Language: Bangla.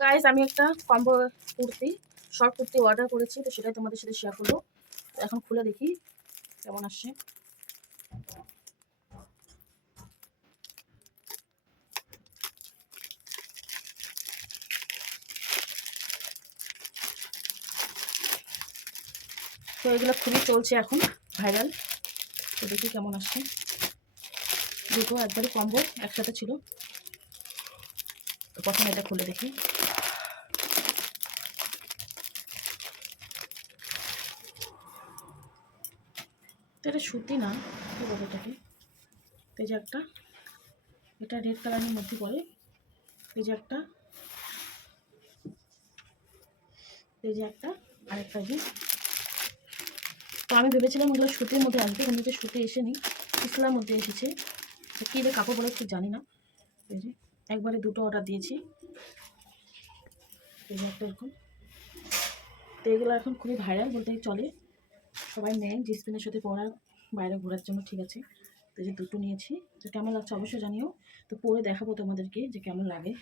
গাইস আমি একটা combo kurti short kurti order করেছি, তো সেটাই তোমাদের সাথে শেয়ার করবো। এখন খুলে দেখি কেমন আসছে। তো এগুলো খুবই চলছে এখন, ভাইরাল। তো দেখি কেমন আসছে। দুটো একবারই কম্বো একসাথে ছিল। তো প্রথমে এটা খুলে দেখি। তো এটা সুতি না, কি বলবো এটাকে। এই যে একটা, এটা রেড কালারের মধ্যে পড়ে। এই যে একটা, এই যে একটা, আরেকটা যে। তো আমি ভেবেছিলাম ওগুলো সুতির মধ্যে আসবে, কিন্তু যে সুতি এসেনি, পিছলার মধ্যে এসেছে। তো কী যে কাপড় বলে ঠিক জানি না। এই যে একবারে দুটো অর্ডার দিয়েছি। এই যে একটা এরকম। তো এগুলো এখন খুবই ভাইরাল বলতেই চলে, সবাই নেয় জিন্স প্যান্টের সাথে পরার, বাইরে ঘোরার জন্য। ঠিক আছে, তো যে দুটো নিয়েছি। তো কেমন লাগছে অবশ্যই জানিও। তো পরে দেখাবো তোমাদেরকে যে কেমন লাগে।